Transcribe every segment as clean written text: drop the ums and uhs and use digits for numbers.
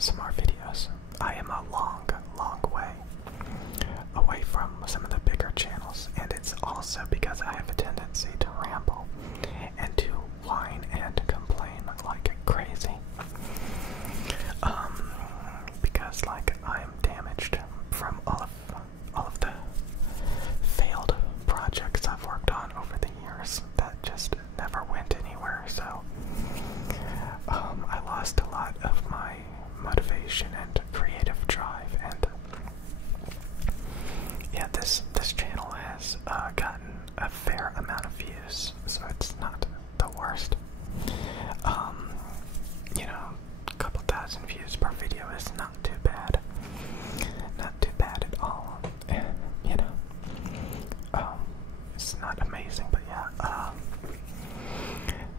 ASMR videos. I am a long, long way away from some of the bigger channels, and it's also because I have a tendency to ramble and to whine and complain like crazy. Because like I am damaged from all of the failed projects I've worked on over the years that just never went anywhere. So I lost a lot of my motivation and creative drive, and yeah, this channel has gotten a fair amount of views, so it's not the worst. You know, a couple thousand views per video is not too bad. Not too bad at all. You know, it's not amazing, but yeah.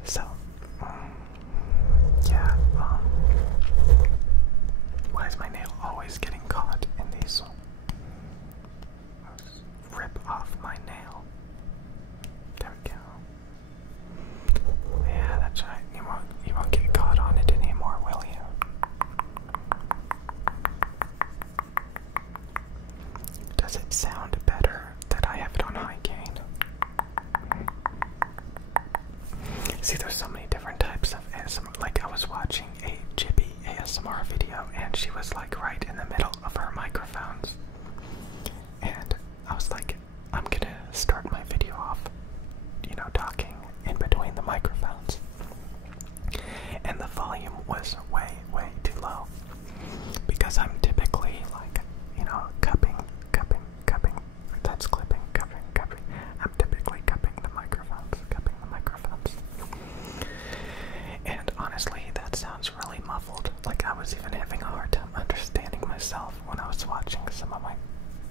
So, yeah. Why is my nail always getting caught in these? Rip off my nail. There we go. Yeah, that's right. You won't get caught on it anymore, will you? Does it sound better that I have it on high gain? See, there's so many different types of ASMR. Like, I was watching a Jibby ASMR video, and she was like right in the middle of her microphones. And I was like, I'm gonna start my video off, you know, talking in between the microphones. And the volume was way, way too low. Because I'm typically like, you know, cupping. That's clipping, cupping. I'm typically cupping the microphones. And honestly, that sounds really muffled. Like, I was even having a hard time understanding myself when I was watching some of my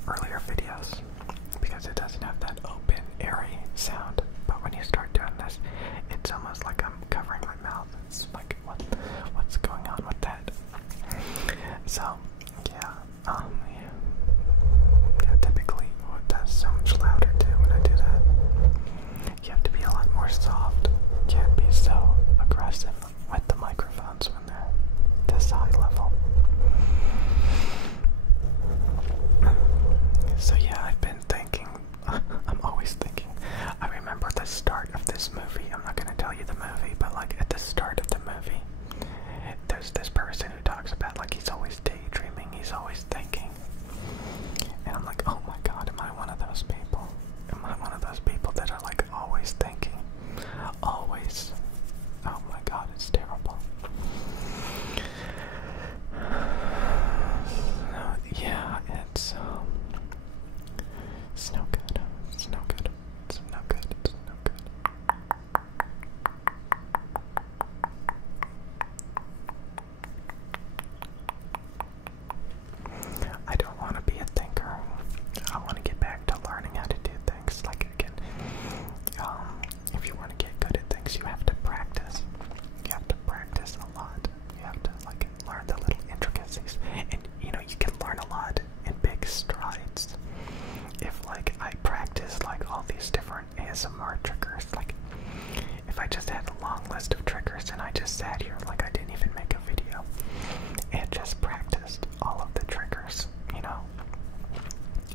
earlier videos, because it doesn't have that open, airy sound. But when you start doing this, it's almost like I'm covering my mouth. It's like, what's going on with that? So, yeah, typically that's so much louder too when I do that. You have to be a lot more soft. You can't be so aggressive with the microphones when they're this high level. So yeah, I've been thinking, I'm always thinking, I remember the start of this movie. I'm not gonna tell you the movie, but like at the start of the movie, there's this person who talks about like he's always daydreaming, he's always thinking. And I'm like, oh my god, am I one of those people? Am I one of those people that are like always thinking? Always. Oh my god, it's terrible. Yeah, it's no good. It's no good. It's no good. It's no good. I don't want to be a thinker. I want to get back to learning how to do things. Like, again, if you want to get good at things, you have to practice. You have to practice a lot. You have to like learn the little intricacies, and you know you can learn a lot in big strides. If like I practice like all these different ASMR triggers, like if I just had a long list of triggers and I just sat here like I didn't even make a video and just practiced all of the triggers, you know,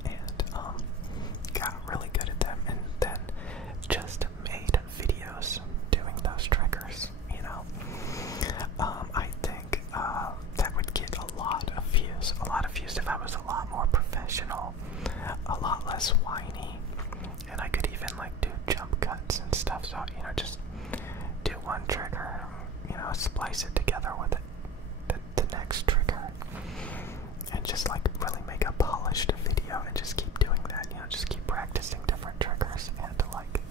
and got really good at them, and then just made videos doing those triggers, you know, I think that would get a lot of views. A lot of views if I was a lot more professional, a lot less whiny, and I could even like do jump cuts and stuff. So, you know, just do one trigger, you know, splice it together with the next trigger, and just like really make a polished video and just keep doing that, you know, just keep practicing different triggers, and like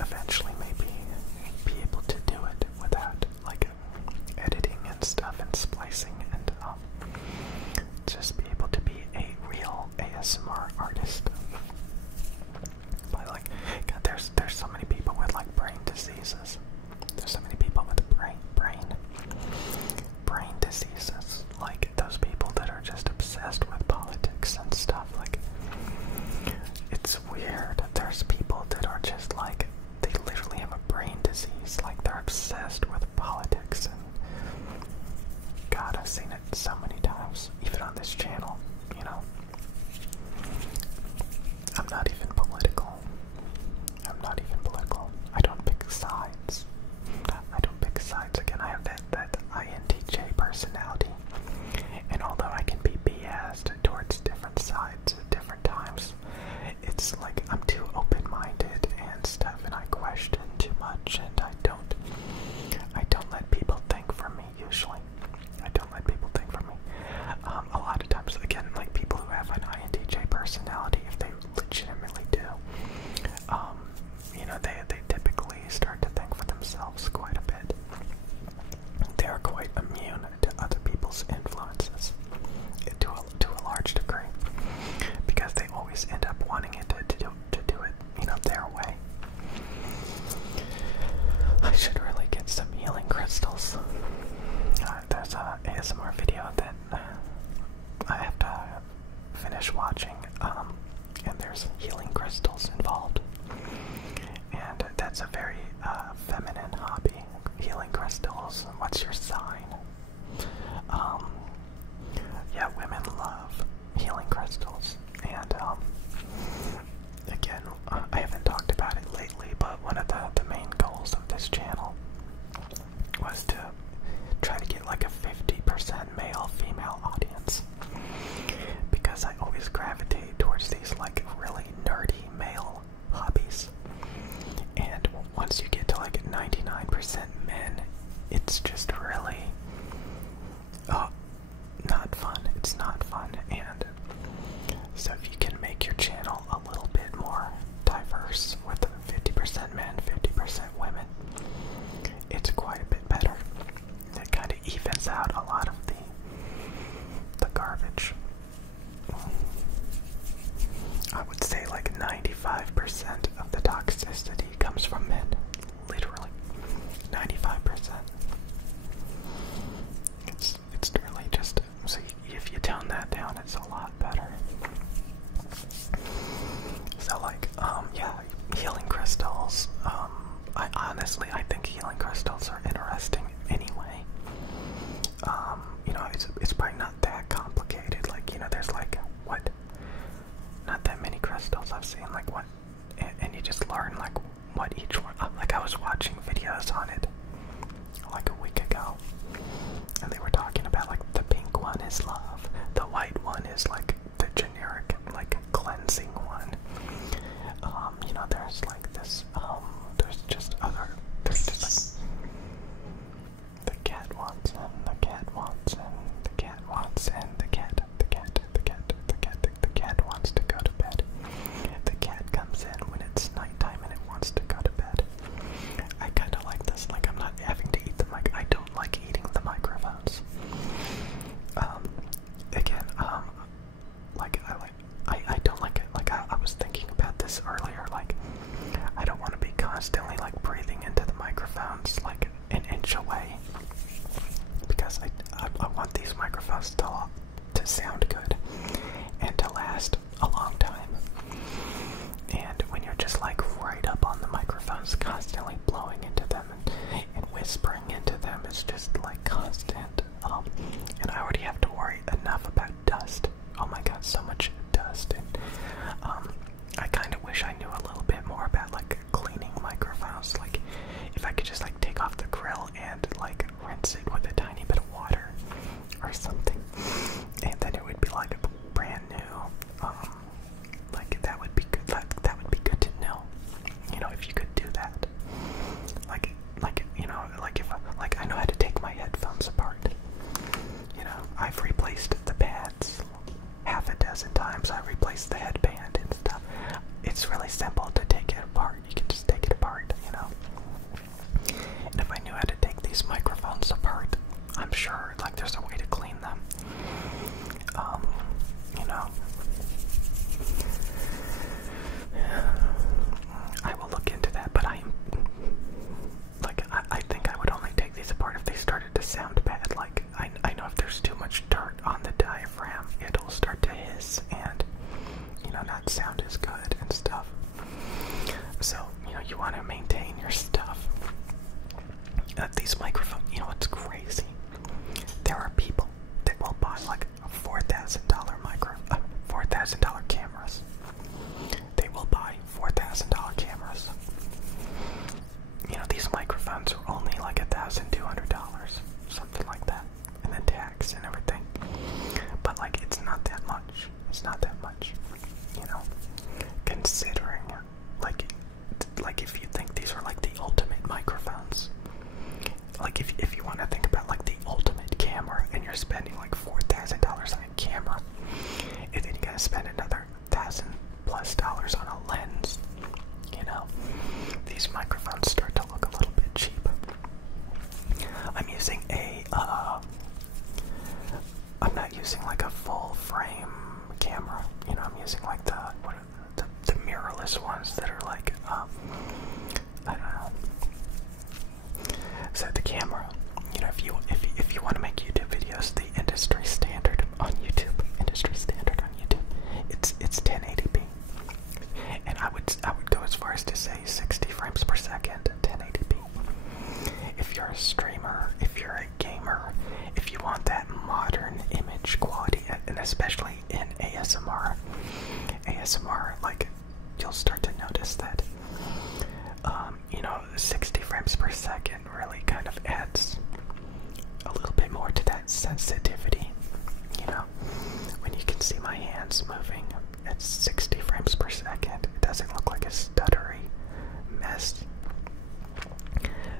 eventually maybe be able to do it without like editing and stuff and splicing, and just be able to be a real ASMR artist. But like, God, there's so many people with like brain diseases. There's so many people with brain God, I've seen it so many times, even on this channel, you know. I'm not even political. I'm not even political. I don't pick sides. I don't pick sides. Again, I have that INTJ personality. And although I can be biased towards different sides at different times, it's like I'm too open-minded and stuff, and I question too much, and I don't let people think for me, usually. I don't let people think for me. A lot of times, again, like people who have an INTJ personality, if they legitimately do, you know, they typically start to think for themselves quite a bit. They are quite immune to other people's influences, to a large degree, because they always end up wanting it to do it, you know, their way. I should really get some healing crystals. There's a ASMR video that I have to finish watching, and there's healing crystals involved. And that's a very feminine hobby. Healing crystals. What's your sign? Yeah, women love healing crystals. And again, I haven't talked about it lately, but one of the main goals of this channel was to try to get like a 50% male-female audience, because I always gravitate towards these like really nerdy male hobbies, and once you get to like 99% men, it's just really not fun. It's not fun. And so if you can make your channel a little bit more diverse with 50% men, 50% women, it's quite a bit better. It kind of evens out a lot of the garbage. I would say like 95% of the toxicity comes from men. Literally. 95%. It's really just, so if you tone that down, it's a lot better. So like, yeah, healing crystals. I think healing crystals are interesting anyway. You know, it's probably not that complicated. Like, you know, there's like, what? Not that many crystals I've seen. Like, what? And you just learn, like, what each one. Like, I was watching videos on it, like, a week ago. And they were talking about, like, the pink one is love. The white one is, like, the generic, like, cleansing one. You know, there's, like, this, there's just other, there's just, like, the cat wants, and the cat wants, and the cat wants, and the cat wants to go to bed. The cat comes in when it's nighttime and it wants to go to bed. I kind of like this. Like, I'm not having to eat the mic. I don't like eating the microphones. Again, like, I don't like it. Like, I was thinking about this earlier. Like, I don't want to be constantly, like, breathing into the microphones, like, an inch away. Because I want these microphones to sound good and to last a long time. And when you're just like right up on the microphones, constantly blowing into them and whispering into them, it's just like constant. And I already have to worry enough about dust. Oh my god, so much dust. And I kind of wish I knew a little bit more about like cleaning microphones. Like, if I could just like take off the grill and like rinse it with a tiny bit of water or something, and then it would be spending like $4,000 on a camera, and then you gotta spend another $1,000+ on a lens. You know, these microphones start to look a little bit cheap. I'm using I'm not using like a full frame camera. You know, I'm using like the mirrorless ones that are like, I don't know. So the camera, you know, if you want to make YouTube videos, the industry standard on YouTube, it's 1080p, and I would go as far as to say 60 frames per second, 1080p. If you're a streamer, if you're a gamer, if you want that modern image quality, and especially in ASMR, like, you'll start to notice that, you know, 60 frames per second really kind of adds a little bit more to that sensitivity. You know, when you can see my hands moving at 60 frames per second, it doesn't look like a stuttery mess.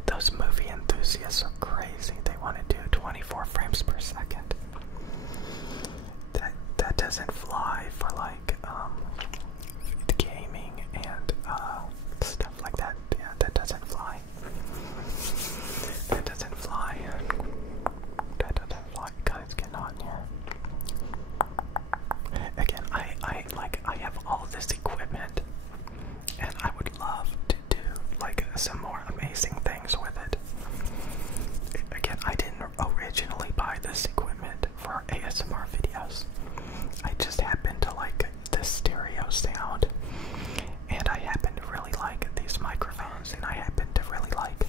Those movie enthusiasts are crazy. They want to do 24 frames per second. That doesn't fly for like gaming and stuff like that. Yeah, that doesn't fly. That doesn't fly. God, it's getting hot in here. Again, I have all this equipment, and I would love to do like some more amazing things with it. Again, I didn't originally buy this equipment for ASMR videos. I just happened to like the stereo sound, and I happen to really like these microphones, and I happen to really like,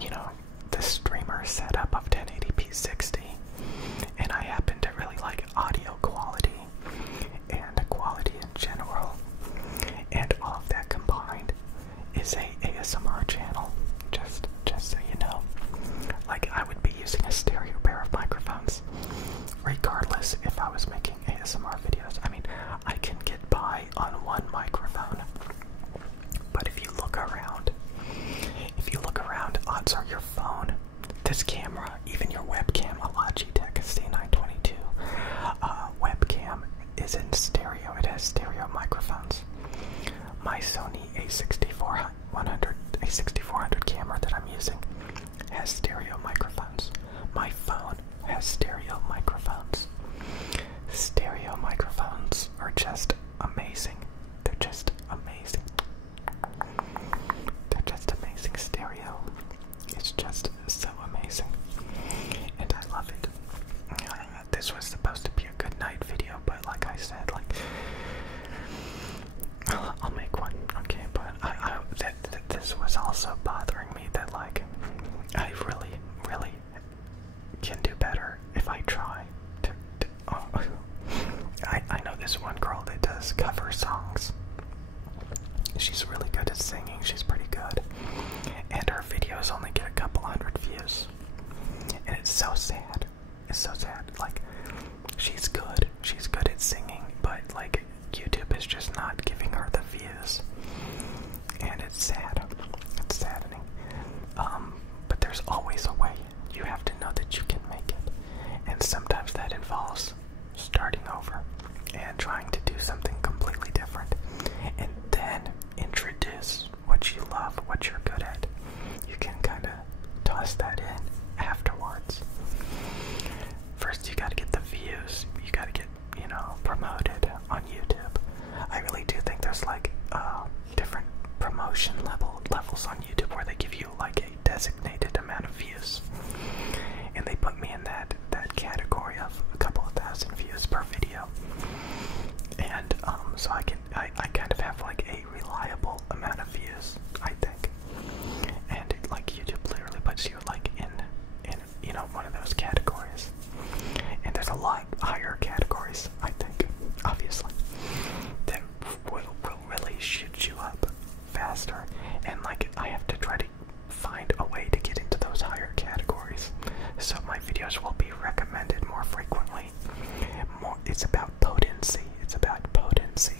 you know, the streamer setup of 1080p 60, and I happen to really like audio quality and quality in general, and all of that combined is a ASMR channel. Just so you know, like, I would be using a stereo pair of microphones regardless if I was making ASMR videos. I mean, I can get by on one microphone, but if you look around, odds are your phone, this camera, even your webcam, a Logitech C922 webcam is in stereo. It has stereo microphones. My Sony A6400 camera that I'm using has stereo microphones. My phone has stereo microphones. Stereo microphones are just amazing. They're just amazing. They're just amazing. Stereo. It's just so amazing. And I love it. This was supposed to be a good night video, but like I said, like, I'll make one, okay, but this was also bothering me, that like, I really can do better if I try to I know this one girl that does cover songs. She's really good at singing, she's pretty good, and her videos only get a couple hundred views, and it's so sad. It's so sad. Like, she's good at singing, but like, YouTube is just not giving her the views, and it's sad. It's saddening. But there's always a way. You have to know that you can make it, and sometimes that involves starting over and trying to do something completely different, and then introduce what you love, what you're good at. You can kind of toss that in afterwards. First, you gotta get the views. You gotta get, you know, promoted on YouTube. I really do think there's like different promotion levels on YouTube where they give you like a designated amount of views, and they put me in that category of a couple of thousand views per video, and so I kind of have like a reliable amount of views, I think, and like YouTube literally puts you like in you know, one of those categories, and there's a lot higher categories, I think, obviously, that will really shoot you up faster, and like, I have to try to find a way to get into those higher categories, so my videos will be recommended more frequently. It's about potency. It's about potency.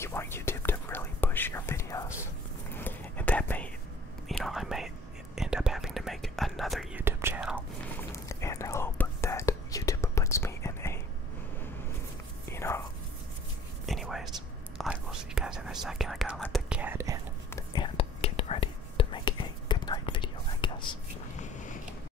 You want YouTube to really push your videos.